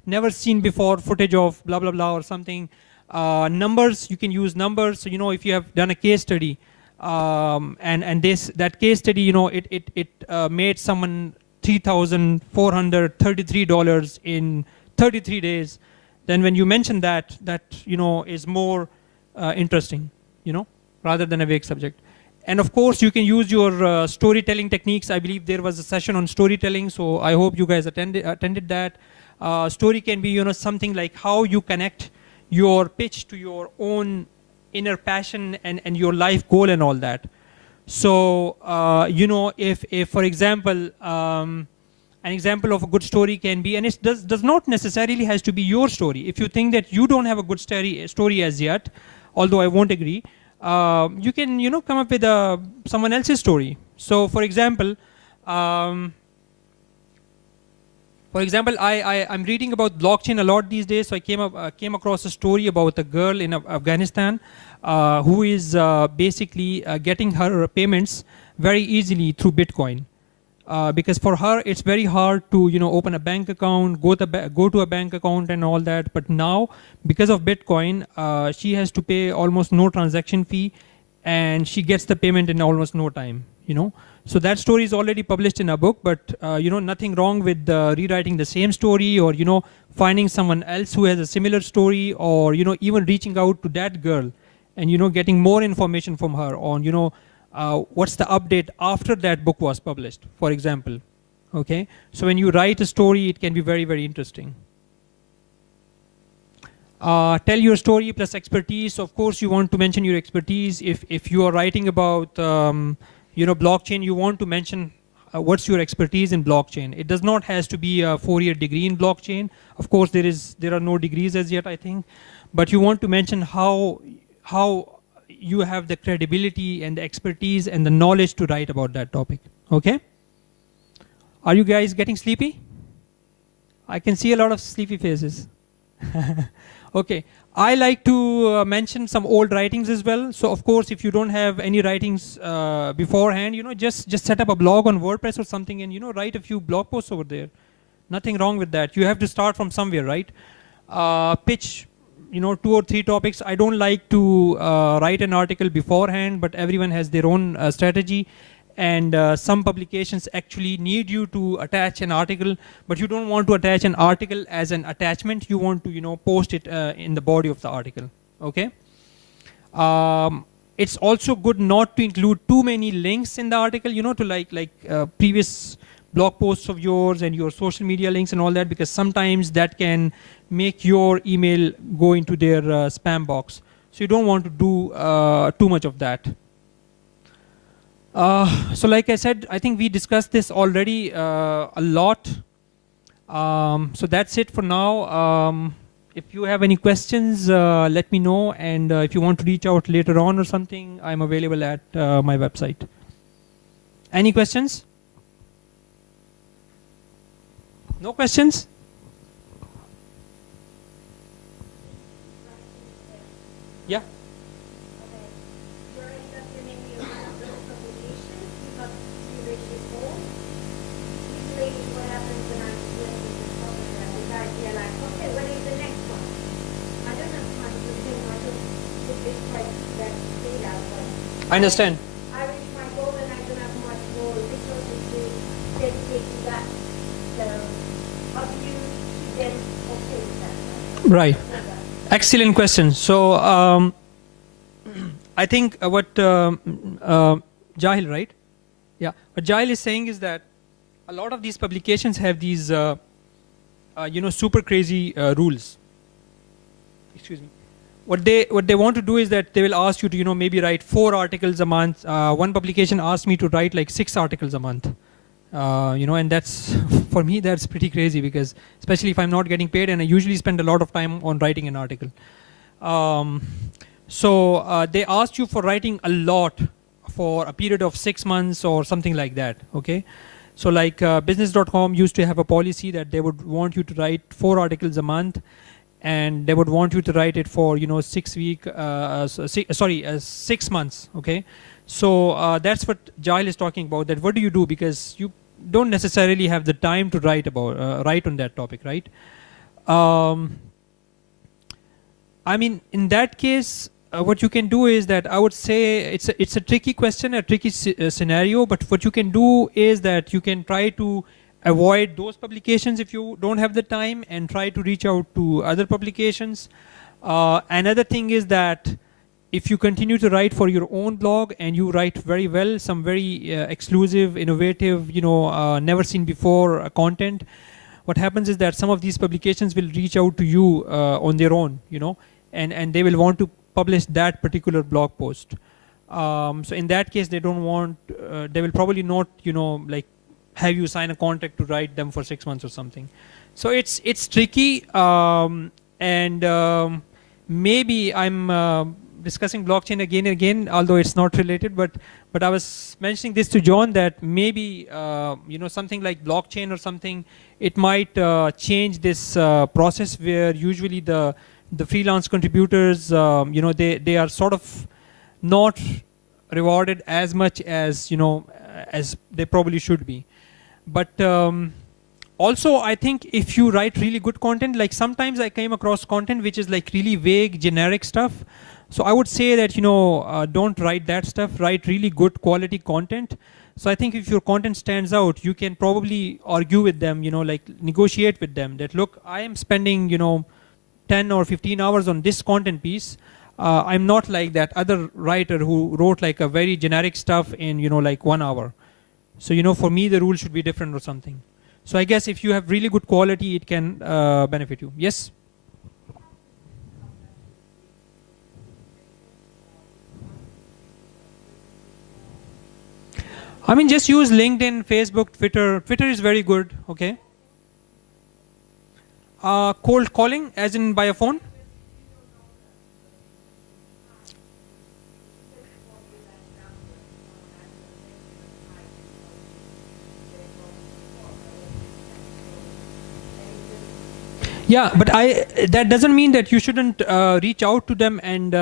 never seen before footage of blah blah blah or something. Numbers, you can use numbers. So if you have done a case study, and that case study, it made someone $3,433 in 33 days. Then when you mention that is more interesting, rather than a vague subject. And of course, you can use your storytelling techniques. I believe there was a session on storytelling, so I hope you guys attended that. Story can be, something like how you connect your pitch to your own inner passion and your life goal and all that. So, if for example, an example of a good story can be, and it does not necessarily has to be your story. If you think that you don't have a good story as yet, although I won't agree, you can come up with someone else's story. So for example, I'm reading about blockchain a lot these days. So I came across a story about a girl in Afghanistan who is basically getting her payments very easily through Bitcoin. Because for her it's very hard to open a bank account, go to a bank account and all that. But now, because of Bitcoin, she has to pay almost no transaction fee, and she gets the payment in almost no time. So that story is already published in a book. But nothing wrong with rewriting the same story, or finding someone else who has a similar story, or even reaching out to that girl and getting more information from her on what's the update after that book was published, for example. Okay, so when you write a story, it can be very interesting. Tell your story plus expertise. Of course, you want to mention your expertise. If you are writing about blockchain, you want to mention what's your expertise in blockchain. It does not has to be a 4-year degree in blockchain. Of course, there are no degrees as yet, I think, but you want to mention how you have the credibility and the expertise and the knowledge to write about that topic. Okay? Are you guys getting sleepy? I can see a lot of sleepy faces. Okay. I like to mention some old writings as well. So of course, if you don't have any writings beforehand, just set up a blog on WordPress or something, and write a few blog posts over there. Nothing wrong with that. You have to start from somewhere, right? Pitch, 2 or 3 topics. I don't like to write an article beforehand, but everyone has their own strategy. And some publications actually need you to attach an article, but you don't want to attach an article as an attachment. You want to, post it in the body of the article. Okay. It's also good not to include too many links in the article, to previous blog posts of yours and your social media links and all that, because sometimes that can make your email go into their spam box. So you don't want to do too much of that. So like I said, I think we discussed this already a lot. So that's it for now. If you have any questions, let me know. And if you want to reach out later on or something, I'm available at my website. Any questions? No questions? Yeah. I understand. I reach my goal and I don't have much more resources to dedicate to that. So, how do you keep them okay with that? Right. Excellent question. So, I think what Jahil, right? Yeah. What Jahil is saying is that a lot of these publications have these, super crazy rules. Excuse me. What they want to do is that they will ask you to maybe write 4 articles a month. One publication asked me to write like 6 articles a month. And that's for me that's pretty crazy, because especially if I'm not getting paid, and I usually spend a lot of time on writing an article. So they asked you for writing a lot for a period of 6 months or something like that. Okay. So like business.com used to have a policy that they would want you to write 4 articles a month. And they would want you to write it for 6 months. Okay, so that's what Jahil is talking about. That what do you do, because you don't necessarily have the time to write on that topic, right? I mean, in that case, what you can do is that I would say it's a tricky question, a tricky scenario. But what you can do is that you can try to avoid those publications if you don't have the time, and try to reach out to other publications. Another thing is that if you continue to write for your own blog and you write very well, some very exclusive, innovative, never seen before content, what happens is that some of these publications will reach out to you on their own, and they will want to publish that particular blog post. So in that case, they will probably not, have you sign a contract to write them for 6 months or something. So it's tricky, and maybe I'm discussing blockchain again and again, although it's not related. But I was mentioning this to John that maybe something like blockchain or something, it might change this process where usually the freelance contributors, they are sort of not rewarded as much as as they probably should be. But also, I think if you write really good content, like sometimes I came across content which is like really vague, generic stuff. So I would say that, don't write that stuff, write really good quality content. So I think if your content stands out, you can probably argue with them, like negotiate with them that, look, I am spending, 10 or 15 hours on this content piece. I'm not like that other writer who wrote like a very generic stuff in, like 1 hour. So, for me, the rule should be different or something. So I guess if you have really good quality, it can benefit you. Yes? I mean, just use LinkedIn, Facebook, Twitter. Twitter is very good, okay? Cold calling, as in by a phone? Yeah, but that doesn't mean that you shouldn't reach out to them and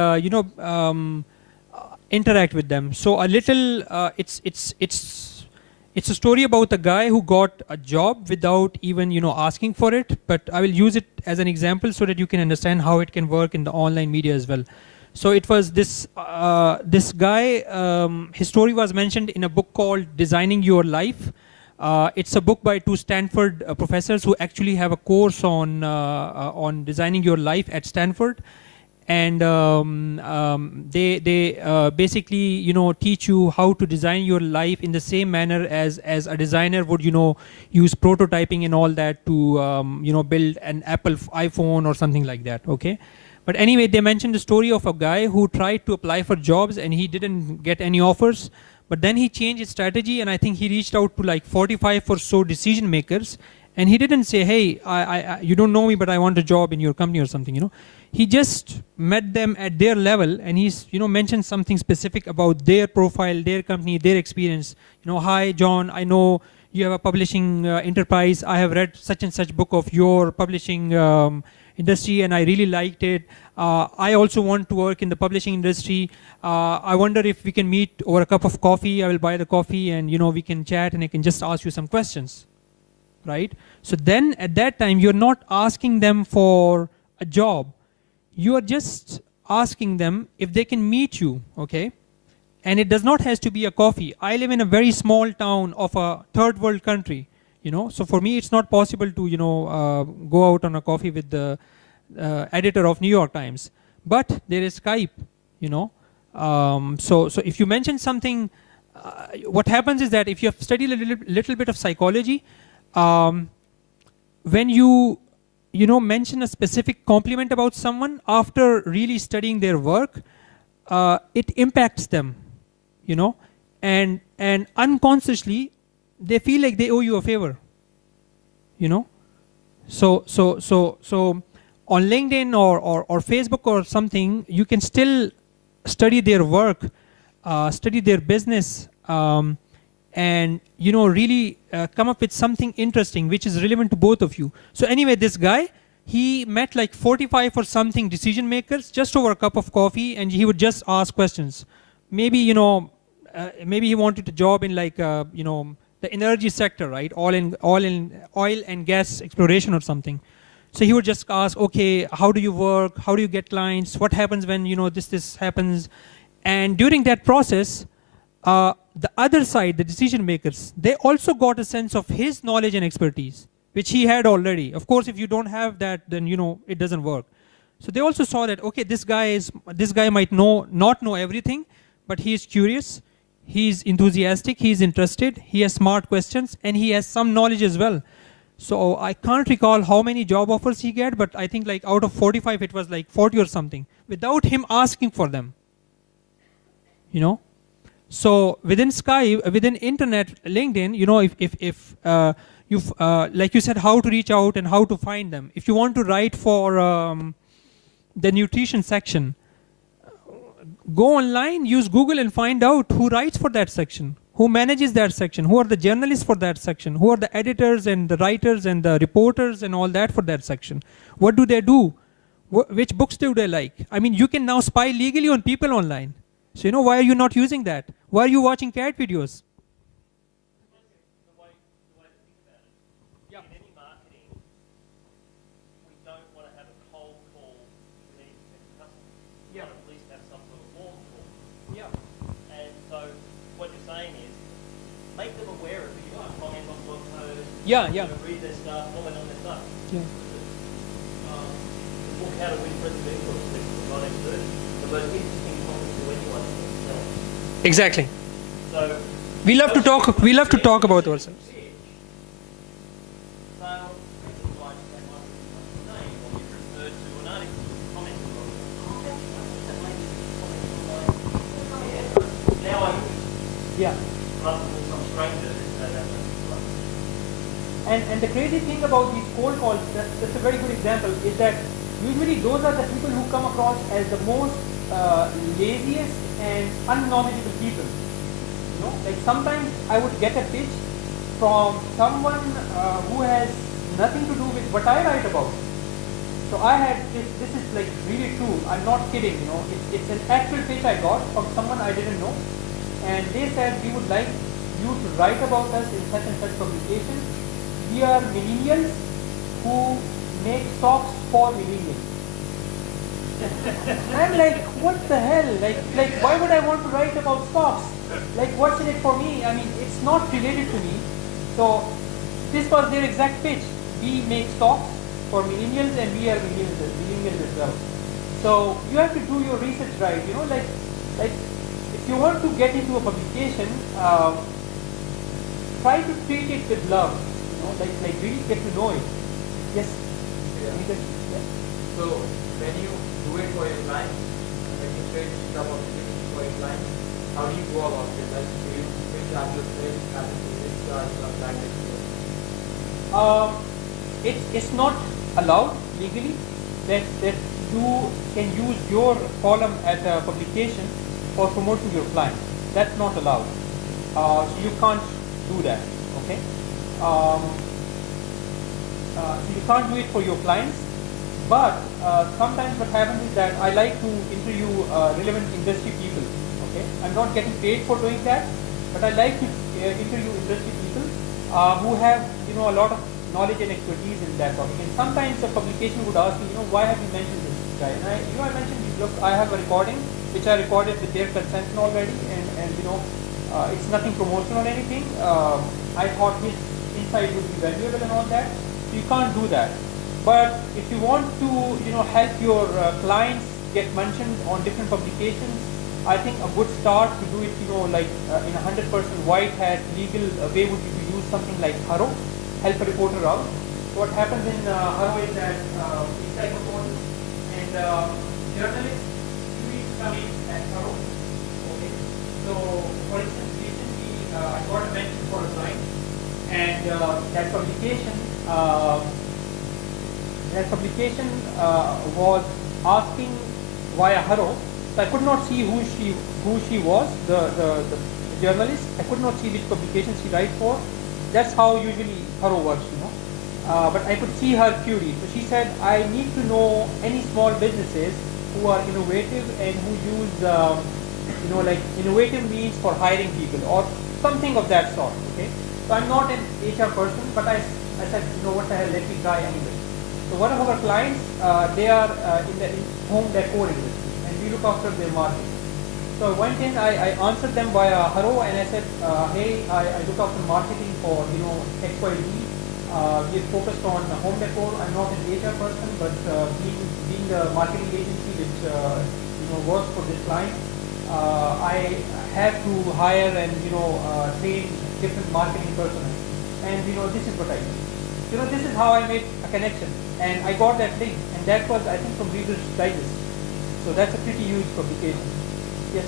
interact with them. So a little, it's a story about a guy who got a job without even asking for it. But I will use it as an example so that you can understand how it can work in the online media as well. So it was this guy. His story was mentioned in a book called Designing Your Life. It's a book by two Stanford professors who actually have a course on designing your life at Stanford, and they basically teach you how to design your life in the same manner as a designer would use prototyping and all that to build an Apple iPhone or something like that. Okay. But anyway, they mentioned the story of a guy who tried to apply for jobs and he didn't get any offers. But then he changed his strategy, and I think he reached out to like 45 or so decision makers. And he didn't say, hey, you don't know me, but I want a job in your company or something. He just met them at their level, and he's mentioned something specific about their profile, their company, their experience. Hi, John, I know you have a publishing enterprise. I have read such and such book of your publishing industry, and I really liked it. I also want to work in the publishing industry. I wonder if we can meet over a cup of coffee. I will buy the coffee, and we can chat, and I can just ask you some questions, right? So then at that time, you're not asking them for a job. You are just asking them if they can meet you, okay? And it does not have to be a coffee. I live in a very small town of a third world country, so for me it's not possible to go out on a coffee with the editor of New York Times. But there is Skype, so if you mention something, what happens is that if you have studied a little bit of psychology, when you mention a specific compliment about someone after really studying their work, it impacts them, and unconsciously they feel like they owe you a favor, so on LinkedIn or Facebook or something, you can still study their work, study their business, and really come up with something interesting which is relevant to both of you. So anyway, this guy, he met like 45 or something decision makers just over a cup of coffee, and he would just ask questions. Maybe maybe he wanted a job in like the energy sector, right? All in oil and gas exploration or something. So he would just ask, okay, how do you work? How do you get clients? What happens when this happens? And during that process, the other side, the decision makers, they also got a sense of his knowledge and expertise, which he had already. Of course, if you don't have that, then it doesn't work. So they also saw that, okay, this guy might not know everything, but he is curious, he's enthusiastic, he's interested, he has smart questions, and he has some knowledge as well. So I can't recall how many job offers he got, but I think like out of 45, it was like 40 or something, without him asking for them. So within Skype, within internet, LinkedIn, if you've like you said, how to reach out and how to find them. If you want to write for the nutrition section, go online, use Google, and find out who writes for that section, who manages that section, who are the journalists for that section, who are the editors and the writers and the reporters and all that for that section. What do they do? Which books do they like? I mean, you can now spy legally on people online. So why are you not using that? Why are you watching cat videos? Yeah. Read their stuff, comment on their stuff. Yeah. The book How to Win Presidential is not expert. The most interesting topic to anyone is self. Exactly. So We love to talk. We love to talk about ourselves. Yeah. And the crazy thing about these cold calls, that's a very good example, is that usually those are the people who come across as the most laziest and unknowledgeable people. Like sometimes I would get a pitch from someone who has nothing to do with what I write about. So I had this is like really true. I'm not kidding. It's an actual pitch I got from someone I didn't know, and they said we would like you to write about us in such and such publication. We are millennials who make socks for millennials. I'm like, what the hell? Like, why would I want to write about stocks? Like, what's in it for me? I mean, it's not related to me. So, this was their exact pitch. We make stocks for millennials, and we are millennials as well. So, you have to do your research right. Like if you want to get into a publication, try to treat it with love. Like really get to know it. Yes. Yeah. Yeah. So when you do it for your client, when you create some of the things for your client, how do you go about it? Like, do you which articles which It's not allowed legally that you can use your column as a publication for promoting your client. That's not allowed. So you can't do that. Okay. So you can't do it for your clients. But sometimes what happens is that I like to interview relevant industry people. Okay, I'm not getting paid for doing that, but I like to interview industry people who have a lot of knowledge and expertise in that topic. And sometimes a publication would ask me, why have you mentioned this guy? And I mentioned, look, I have a recording which I recorded with their consent already, and it's nothing promotional or anything. I thought his insight would be valuable and all that. So you can't do that. But if you want to, help your clients get mentioned on different publications, I think a good start to do it, like in a 100% white hat legal way would be to use something like Haro, help a reporter out. So what happens in Haro is that it's like a portal, and journalists usually come in at Haro. Okay. So for instance, recently I got a mention for a client, and that publication. That publication was asking via Haro. So I could not see who she was, the journalist. I could not see which publication she writes for. That's how usually Haro works, But I could see her query. So she said, I need to know any small businesses who are innovative and who use, like innovative means for hiring people or something of that sort. Okay. So I'm not an HR person, but I said, what the hell? Let me try anyway. So one of our clients, they are in home decor industry, and we look after their marketing. So I went in, I answered them via Haro, and I said, hey, I look after marketing for XYZ. We are focused on home decor. I'm not an HR person, but being the marketing agency which works for this client, I have to hire and train different marketing personnel. And this is what I do. This is how I made a connection, and I got that link, and that was, I think, from Reader's Digest. So that's a pretty huge publication. Yes.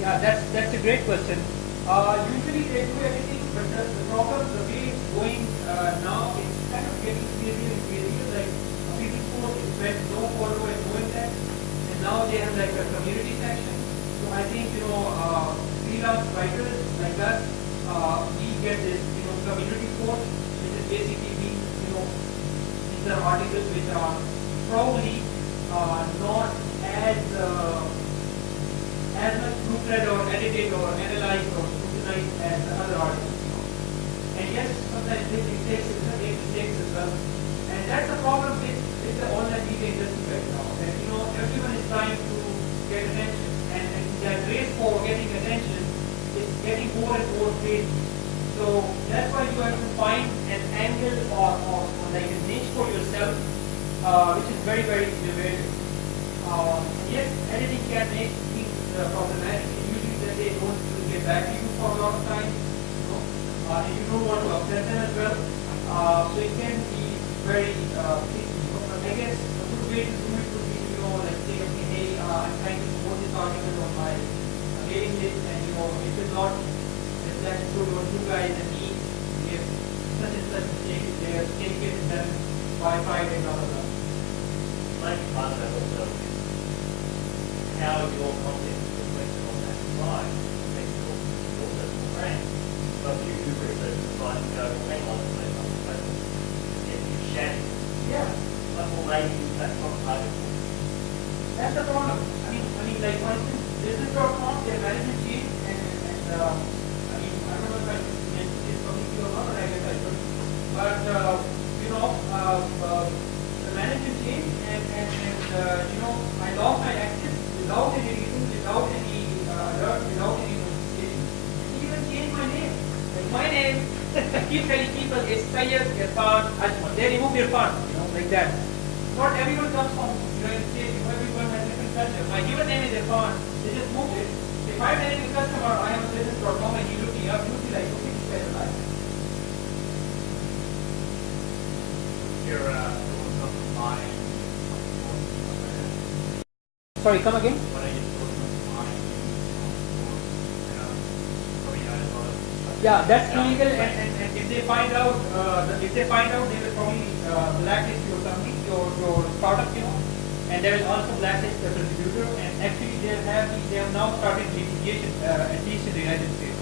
Yeah, that's a great question. Usually they do everything, but the problem, the way it's going now, it's kind of getting crazier and crazier. Like a people post is went no follow and no index, and now they have like a community section. So I think freelance writers like us, we get this community post, which is basically these are articles which are probably not as much proofread or edited or analyzed or scrutinized as the other articles. And yes, sometimes they make mistakes as well. And that's the problem with the online media industry right now. That everyone is trying to get attention, and that race for getting attention is getting more and more crazy. So that's why you have to find an angle or like a niche for yourself, which is very, very innovative. Yes, editing can make things problematic. Usually they don't get back to you for a lot of time, and you don't want to upset them as well. So it can be very tricky. But I guess a good way to do it would be like say, okay, hey, I'm trying to promote this article on my mailing list, and your two guys and me, we have such and such mistake is there, can get it done by Friday, blah, blah, blah. Maybe part of that also is how your content is reflected on that slide affects your personal brand. So if you do research the site and go, well, hang on, let's say something get you shattered. Yeah. But well, maybe that's not target. That's the problem. I mean, like for instance, business.com, their management team, I mean, I don't know if I should mention this publicly or not, but I guess I should. But you know, the management team, you know, I lost my access without any reason, without any alert, without any notification. They even changed my name. Like my name, I keep telling people is Syed Irfan Ajmal. They remove Irfan, you know, like that. Not everyone comes from United States, everyone has different culture. My given name is Irfan, they just moved it. If I'm telling a customer, I am a business.com and he look me up, you'll be like, okay, this guy's alive. Your thoughts on buying? Sorry, come again? What are your thoughts on buying? Probably know a lot of. Yeah, that's illegal, and if they find out, they will probably blacklist your company, your startup, you know, and they will also blacklist the distributor. And actually, they have now started litigation, at least in the United States.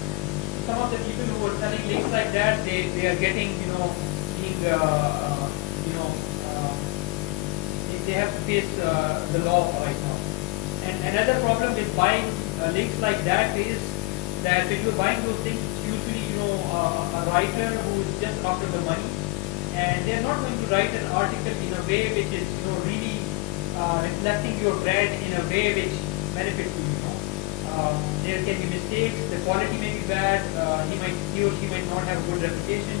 Some of the people who are selling links like that, they are getting, you know, being, you know, they have to face the law right now. And another problem with buying links like that is that when you're buying those things, it's usually, you know, a writer who is just after the money, and they're not going to write an article in a way which is, you know, really reflecting your brand in a way which benefits you. You know, there can be mistakes. The quality may be bad. He or she might not have a good reputation.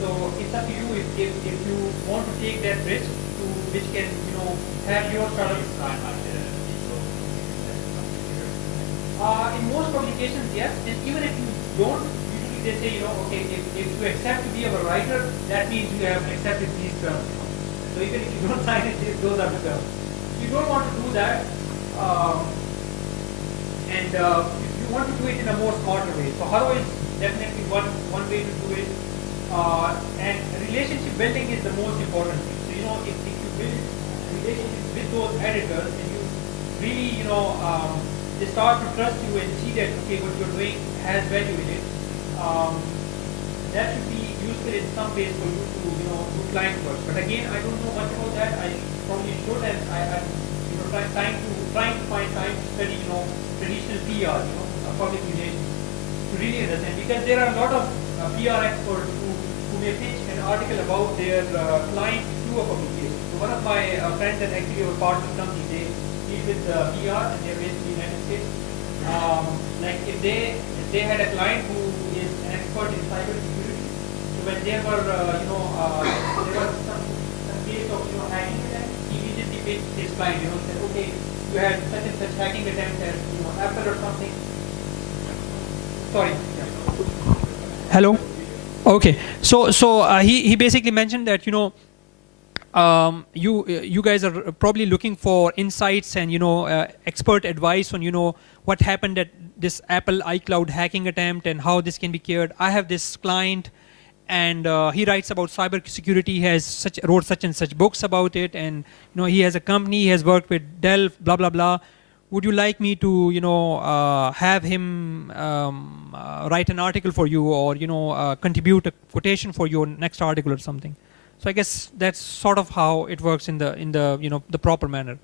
So it's up to you if you want to take that risk to which can, you know, have your startup. In most publications, yes. And even if you don't, usually they say, you know, okay, if you accept to be a writer, that means you have accepted these terms. So even if you don't sign it, those are the terms. If you don't want to do that, and if you want to do it in a more smarter way, so Haro is definitely one way to do it. And relationship building is the most important thing. So, you know, if you build relationships with those editors, and you really, you know, they start to trust you and see that, okay, what you're doing has value in it, that should be useful in some ways for you to, you know, do client work. But again, I don't know much about that. I probably should, and I'm, you know, trying to find time to study, you know, traditional PR, you know, public relations, to really understand, because there are a lot of PR experts who may pitch an article about their client to a publication. So one of my friends and actually our partner company, they deal with PR and they're based in the United States. Like if they had a client who is an expert in cybersecurity, so when there were you know there was some case of, you know, hacking attempt, he immediately pitched his client, you know, said, okay, you had such and such hacking attempt at, you know, Apple or something. Sorry. Yeah. Hello. Okay. So he basically mentioned that, you know, you guys are probably looking for insights and, you know, expert advice on, you know, what happened at this Apple iCloud hacking attempt and how this can be cured. I have this client, and he writes about cybersecurity. He has wrote such and such books about it, and, you know, he has a company. He has worked with Dell. Blah blah blah. Would you like me to, you know, have him write an article for you, or, you know, contribute a quotation for your next article or something? So I guess that's sort of how it works in the you know, the proper manner.